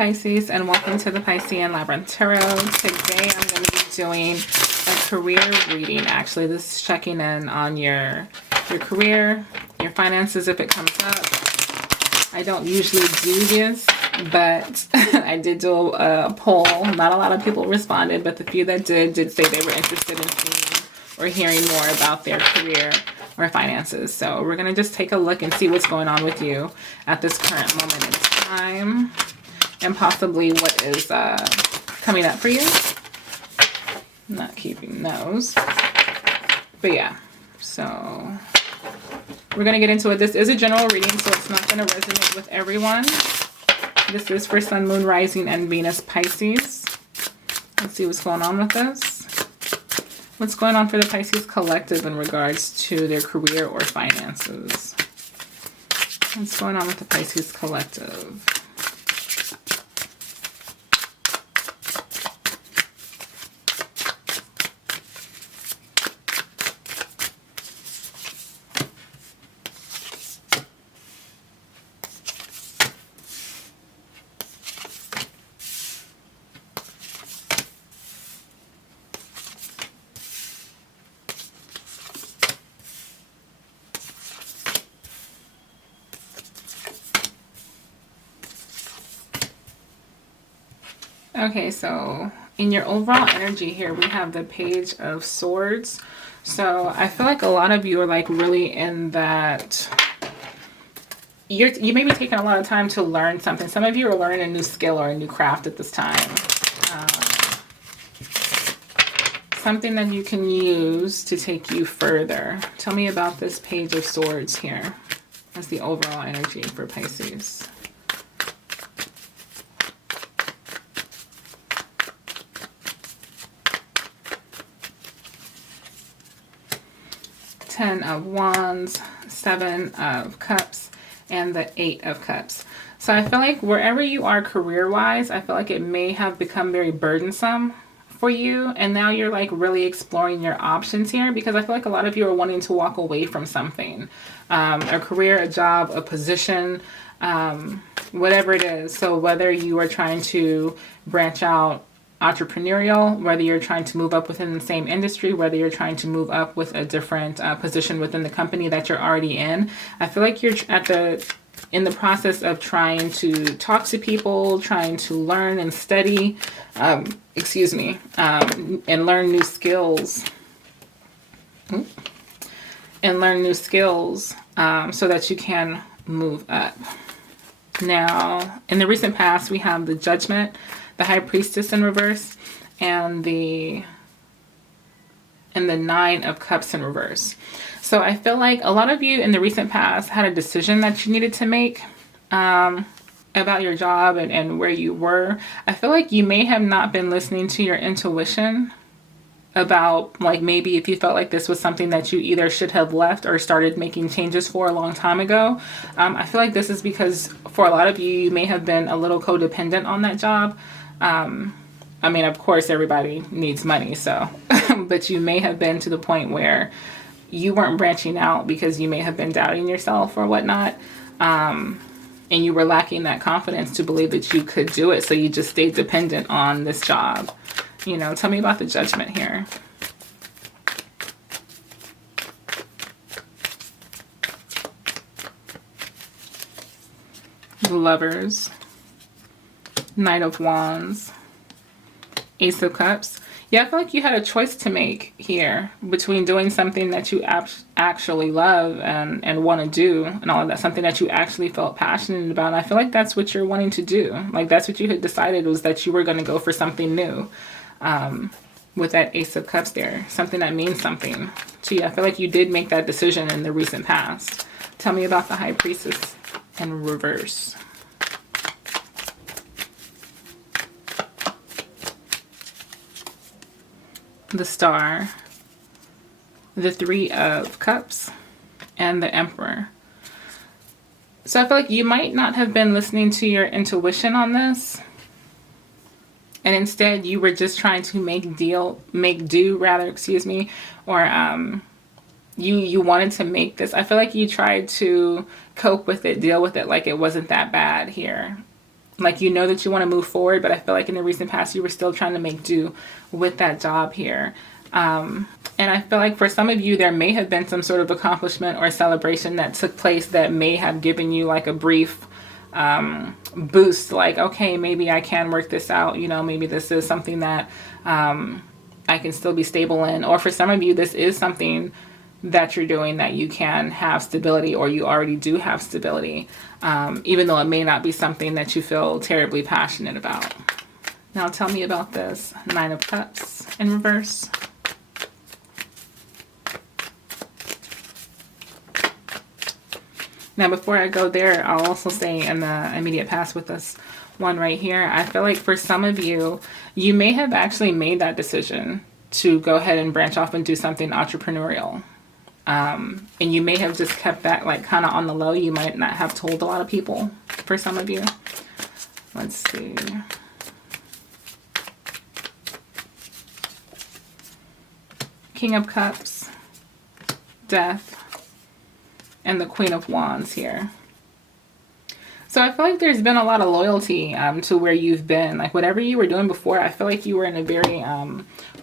Pisces, and welcome to the Piscean Labyrinth Tarot. Today I'm going to be doing a career reading. Actually, this is checking in on your career, your finances if it comes up. I don't usually do this, but I did do a poll. Not a lot of people responded, but the few that did say they were interested in seeing or hearing more about their career or finances. So we're going to just take a look and see what's going on with you at this current moment in time, and possibly what is coming up for you. I'm not keeping those. But yeah, so we're going to get into it. This is a general reading, so it's not going to resonate with everyone. This is for Sun, Moon, Rising, and Venus Pisces. Let's see what's going on with this. What's going on for the Pisces collective in regards to their career or finances? What's going on with the Pisces collective? Okay, so in your overall energy here, we have the Page of Swords. So I feel like a lot of you are like really in that, you may be taking a lot of time to learn something. Some of you are learning a new skill or a new craft at this time. Something that you can use to take you further. Tell me about this Page of Swords here as the overall energy for Pisces. Ten of Wands, Seven of Cups, and the Eight of Cups. So I feel like wherever you are career-wise, I feel like it may have become very burdensome for you, and now you're like really exploring your options here, because I feel like a lot of you are wanting to walk away from something, a career, a job, a position, whatever it is. So whether you are trying to branch out entrepreneurial, whether you're trying to move up within the same industry, whether you're trying to move up with a different position within the company that you're already in, I feel like you're in the process of trying to talk to people, trying to learn and study, and learn new skills. And learn new skills so that you can move up. Now, in the recent past, we have the Judgment, the High Priestess in reverse, and the Nine of Cups in reverse. So I feel like a lot of you in the recent past had a decision that you needed to make about your job and where you were. I feel like you may have not been listening to your intuition about, like, maybe if you felt like this was something that you either should have left or started making changes for a long time ago. I feel like this is because for a lot of you, you may have been a little codependent on that job. I mean, of course, everybody needs money, so, but you may have been to the point where you weren't branching out because you may have been doubting yourself or whatnot. And you were lacking that confidence to believe that you could do it. So you just stayed dependent on this job. You know, tell me about the Judgment here. The Lovers. Knight of Wands, Ace of Cups. Yeah, I feel like you had a choice to make here between doing something that you actually love and want to do and all of that, something that you actually felt passionate about. And I feel like that's what you're wanting to do. Like, that's what you had decided, was that you were going to go for something new with that Ace of Cups there, something that means something to you. I feel like you did make that decision in the recent past. Tell me about the High Priestess in reverse. The Star, the Three of Cups, and the Emperor. So I feel like you might not have been listening to your intuition on this, and instead you were just trying to make do, or you wanted to make this. I feel like you tried to cope with it, deal with it like it wasn't that bad here. Like, you know that you want to move forward, but I feel like in the recent past you were still trying to make do with that job here. And I feel like for some of you, there may have been some sort of accomplishment or celebration that took place that may have given you like a brief boost, like, okay, maybe I can work this out. You know, maybe this is something that I can still be stable in. Or for some of you, this is something that you're doing that you can have stability, or you already do have stability, even though it may not be something that you feel terribly passionate about. Now tell me about this Nine of Cups in reverse. Now, before I go there, I'll also say in the immediate past with this one right here, I feel like for some of you, you may have actually made that decision to go ahead and branch off and do something entrepreneurial. And you may have just kept that like kind of on the low. You might not have told a lot of people for some of you. Let's see. King of Cups, Death, and the Queen of Wands here. So I feel like there's been a lot of loyalty to where you've been. Like whatever you were doing before, I feel like you were in a very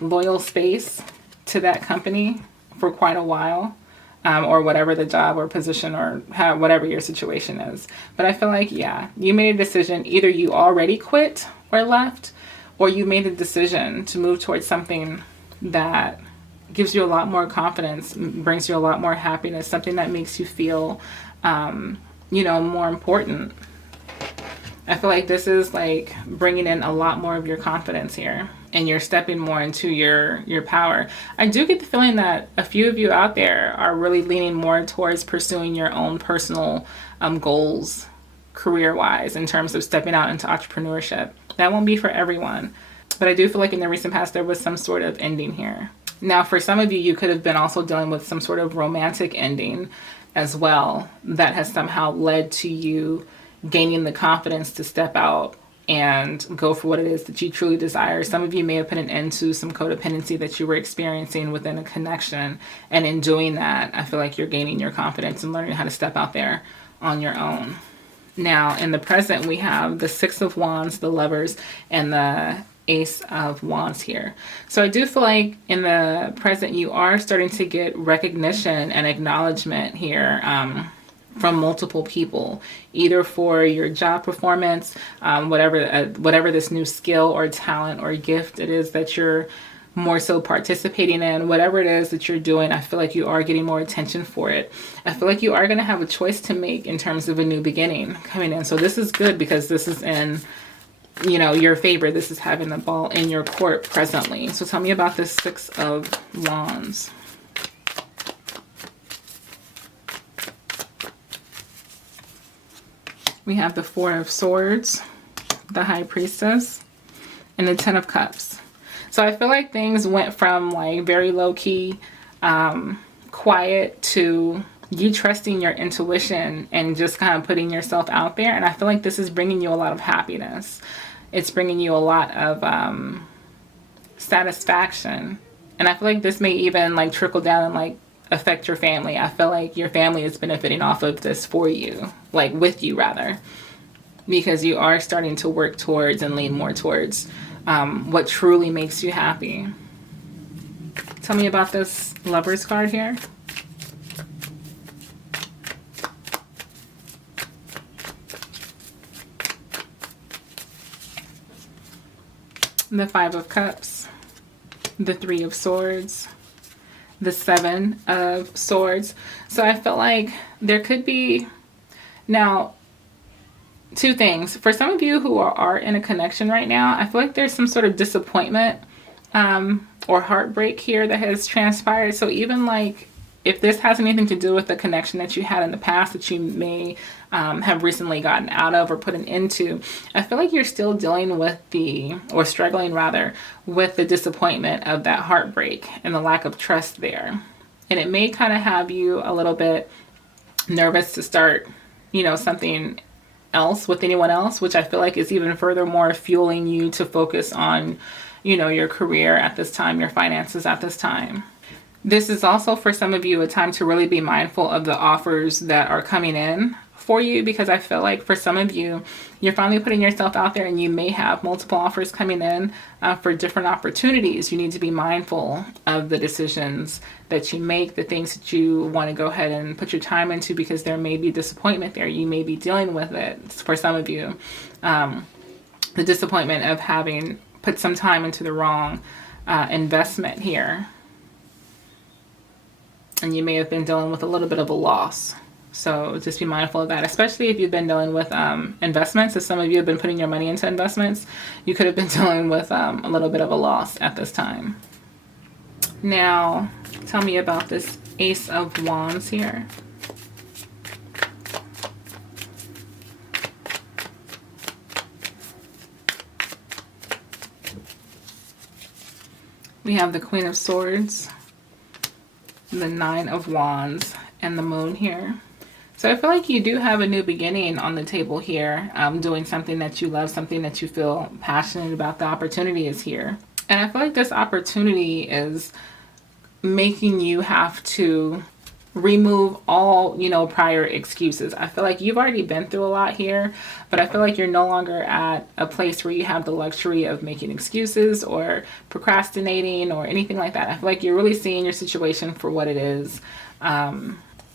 loyal space to that company for quite a while, or whatever the job or position or whatever your situation is. But I feel like, yeah, you made a decision. Either you already quit or left, or you made a decision to move towards something that gives you a lot more confidence, brings you a lot more happiness, something that makes you feel, you know, more important. I feel like this is like bringing in a lot more of your confidence here, and you're stepping more into your power. I do get the feeling that a few of you out there are really leaning more towards pursuing your own personal goals career-wise in terms of stepping out into entrepreneurship. That won't be for everyone, but I do feel like in the recent past there was some sort of ending here. Now, for some of you, you could have been also dealing with some sort of romantic ending as well that has somehow led to you gaining the confidence to step out and go for what it is that you truly desire. Some of you may have put an end to some codependency that you were experiencing within a connection. And in doing that, I feel like you're gaining your confidence and learning how to step out there on your own. Now, in the present, we have the Six of Wands, the Lovers, and the Ace of Wands here. So I do feel like in the present you are starting to get recognition and acknowledgement here from multiple people, either for your job performance, whatever this new skill or talent or gift it is that you're more so participating in, whatever it is that you're doing. I feel like you are getting more attention for it. I feel like you are going to have a choice to make in terms of a new beginning coming in. So this is good because this is in, you know, your favor. This is having the ball in your court presently. So tell me about this Six of Wands. We have the Four of Swords, the High Priestess, and the Ten of Cups. So I feel like things went from like very low-key, quiet to you trusting your intuition and just kind of putting yourself out there. And I feel like this is bringing you a lot of happiness. It's bringing you a lot of satisfaction. And I feel like this may even like trickle down and like affect your family. I feel like your family is benefiting off of this for you, like with you rather, because you are starting to work towards and lean more towards what truly makes you happy. Tell me about this Lovers card here. The Five of Cups, the Three of Swords, the Seven of Swords. So I felt like there could be, now, two things. For some of you who are in a connection right now, I feel like there's some sort of disappointment or heartbreak here that has transpired. So even like if this has anything to do with the connection that you had in the past that you may have recently gotten out of or put an end to, I feel like you're still dealing with or struggling rather, with the disappointment of that heartbreak and the lack of trust there. And it may kind of have you a little bit nervous to start, you know, something else with anyone else, which I feel like is even furthermore fueling you to focus on, you know, your career at this time, your finances at this time. This is also for some of you a time to really be mindful of the offers that are coming in for you, because I feel like for some of you, you're finally putting yourself out there and you may have multiple offers coming in for different opportunities. You need to be mindful of the decisions that you make, the things that you want to go ahead and put your time into, because there may be disappointment there. You may be dealing with it for some of you. The disappointment of having put some time into the wrong investment here. And you may have been dealing with a little bit of a loss. So just be mindful of that, especially if you've been dealing with investments. If some of you have been putting your money into investments, you could have been dealing with a little bit of a loss at this time. Now, tell me about this Ace of Wands here. We have the Queen of Swords, the Nine of Wands, and the Moon here. So I feel like you do have a new beginning on the table here, doing something that you love, something that you feel passionate about. The opportunity is here. And I feel like this opportunity is making you have to remove all, prior excuses. I feel like you've already been through a lot here, but I feel like you're no longer at a place where you have the luxury of making excuses or procrastinating or anything like that. I feel like you're really seeing your situation for what it is.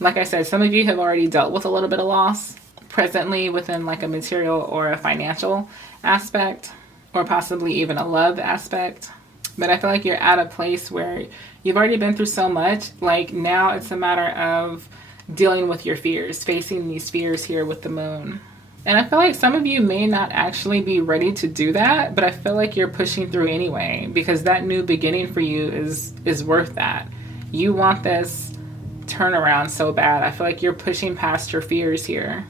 Like I said, some of you have already dealt with a little bit of loss presently within like a material or a financial aspect, or possibly even a love aspect. But I feel like you're at a place where you've already been through so much. Like now it's a matter of dealing with your fears, facing these fears here with the Moon. And I feel like some of you may not actually be ready to do that, but I feel like you're pushing through anyway, because that new beginning for you is worth that. You want this turnaround so bad. I feel like you're pushing past your fears here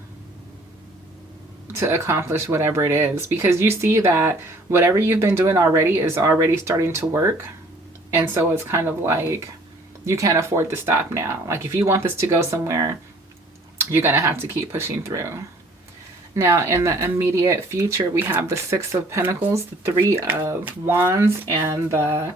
to accomplish whatever it is, because you see that whatever you've been doing already is already starting to work. And so it's kind of like you can't afford to stop now. Like if you want this to go somewhere, you're going to have to keep pushing through. Now in the immediate future, we have the Six of Pentacles, the Three of Wands, and the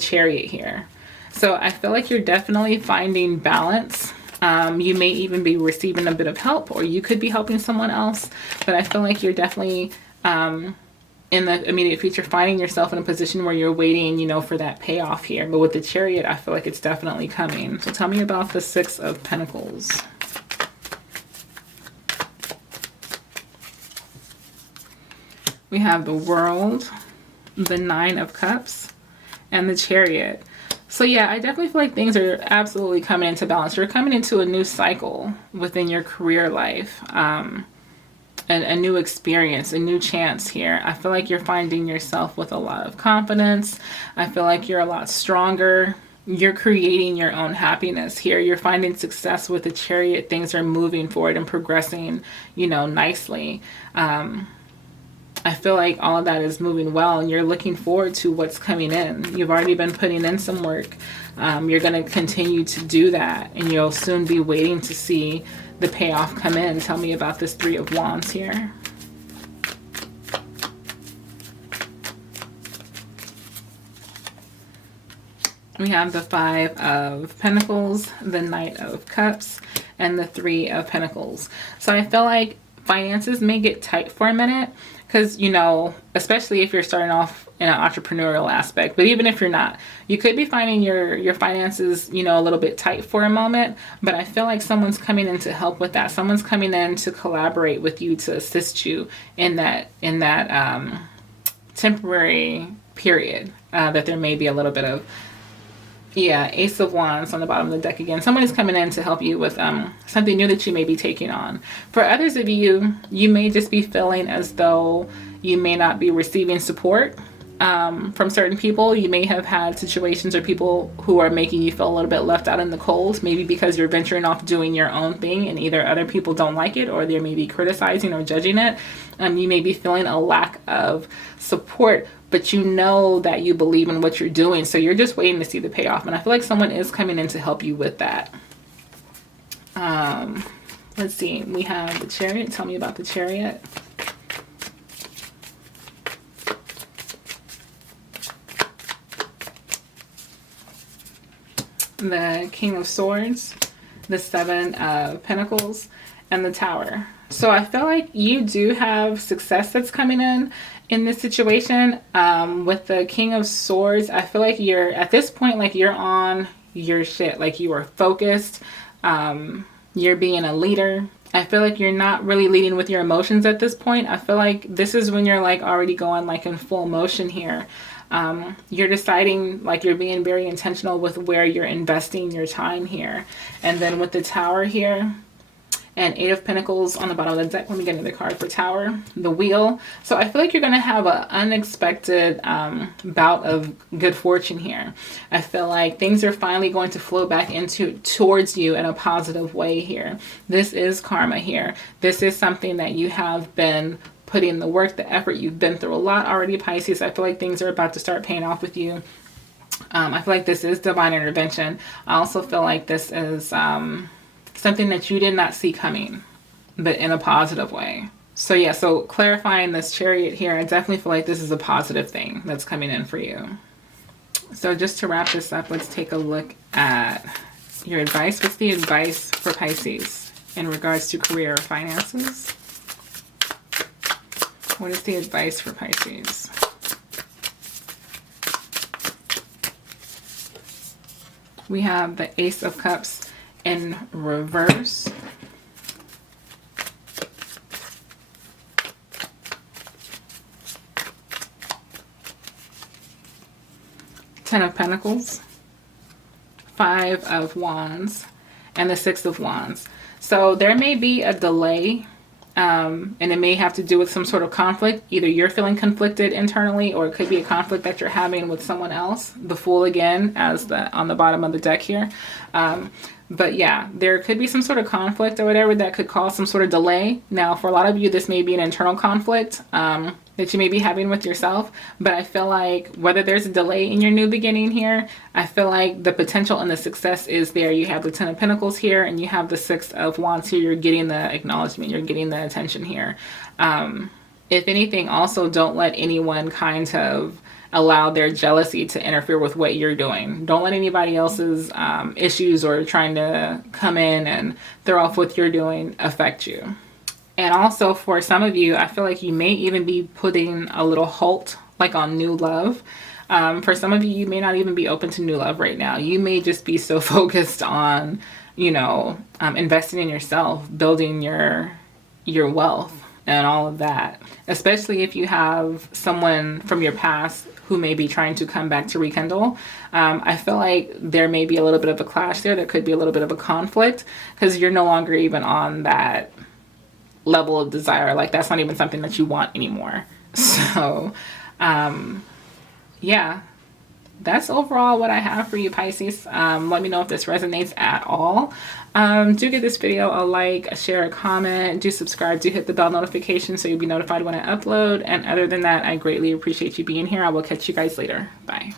Chariot here. So I feel like you're definitely finding balance. You may even be receiving a bit of help, or you could be helping someone else. But I feel like you're definitely in the immediate future finding yourself in a position where you're waiting, for that payoff here. But with the Chariot, I feel like it's definitely coming. So tell me about the Six of Pentacles. We have the World, the Nine of Cups, and the Chariot. So yeah, I definitely feel like things are absolutely coming into balance. You're coming into a new cycle within your career life, a new experience, a new chance here. I feel like you're finding yourself with a lot of confidence. I feel like you're a lot stronger. You're creating your own happiness here. You're finding success with the Chariot. Things are moving forward and progressing, nicely. I feel like all of that is moving well, and you're looking forward to what's coming in. You've already been putting in some work. You're going to continue to do that, and you'll soon be waiting to see the payoff come in. Tell me about this Three of Wands here. We have the Five of Pentacles, the Knight of Cups, and the Three of Pentacles. So I feel like finances may get tight for a minute, because, especially if you're starting off in an entrepreneurial aspect, but even if you're not, you could be finding your finances, a little bit tight for a moment. But I feel like someone's coming in to help with that. Someone's coming in to collaborate with you, to assist you in that temporary period that there may be a little bit of. Yeah, Ace of Wands on the bottom of the deck again. Someone is coming in to help you with something new that you may be taking on. For others of you, you may just be feeling as though you may not be receiving support from certain people. You may have had situations or people who are making you feel a little bit left out in the cold, maybe because you're venturing off doing your own thing and either other people don't like it or they may be criticizing or judging it. You may be feeling a lack of support, but you know that you believe in what you're doing, so you're just waiting to see the payoff. And I feel like someone is coming in to help you with that. Let's see. We have the Chariot. Tell me about the Chariot. The King of Swords, the Seven of Pentacles, and the Tower. So I feel like you do have success that's coming in this situation. With the King of Swords, I feel like you're at this point, like you're on your shit, like you are focused. You're being a leader. I feel like you're not really leading with your emotions at this point. I feel like this is when you're like already going like in full motion here. You're deciding, like you're being very intentional with where you're investing your time here. And then with the Tower here and Eight of Pentacles on the bottom of the deck, let me get another card for Tower, the Wheel. So I feel like you're going to have an unexpected bout of good fortune here. I feel like things are finally going to flow back towards you in a positive way here. This is karma here. This is something that you have been putting the work, the effort. You've been through a lot already, Pisces. I feel like things are about to start paying off with you. I feel like this is divine intervention. I also feel like this is something that you did not see coming, but in a positive way. So yeah, so clarifying this Chariot here, I definitely feel like this is a positive thing that's coming in for you. So just to wrap this up, let's take a look at your advice. What's the advice for Pisces in regards to career or finances? What is the advice for Pisces? We have the Ace of Cups in reverse. Ten of Pentacles, Five of Wands, and the Six of Wands. So there may be a delay, and it may have to do with some sort of conflict. Either you're feeling conflicted internally, or it could be a conflict that you're having with someone else. The Fool again, as on the bottom of the deck here. But yeah, there could be some sort of conflict or whatever that could cause some sort of delay. Now, for a lot of you, this may be an internal conflict that you may be having with yourself. But I feel like whether there's a delay in your new beginning here, I feel like the potential and the success is there. You have the Ten of Pentacles here, and you have the Six of Wands here. You're getting the acknowledgement. You're getting the attention here. If anything, also don't let anyone kind of allow their jealousy to interfere with what you're doing. Don't let anybody else's issues or trying to come in and throw off what you're doing affect you. And also for some of you, I feel like you may even be putting a little halt like on new love. For some of you, you may not even be open to new love right now. You may just be so focused on, you know, investing in yourself, building your wealth and all of that. Especially if you have someone from your past who may be trying to come back to rekindle. I feel like there may be a little bit of a clash there. There could be a little bit of a conflict because you're no longer even on that level of desire. Like that's not even something that you want anymore. So yeah, that's overall what I have for you, Pisces. Let me know if this resonates at all. Do give this video a like, a share, a comment, do subscribe, do hit the bell notification so you'll be notified when I upload. And other than that, I greatly appreciate you being here. I will catch you guys later. Bye.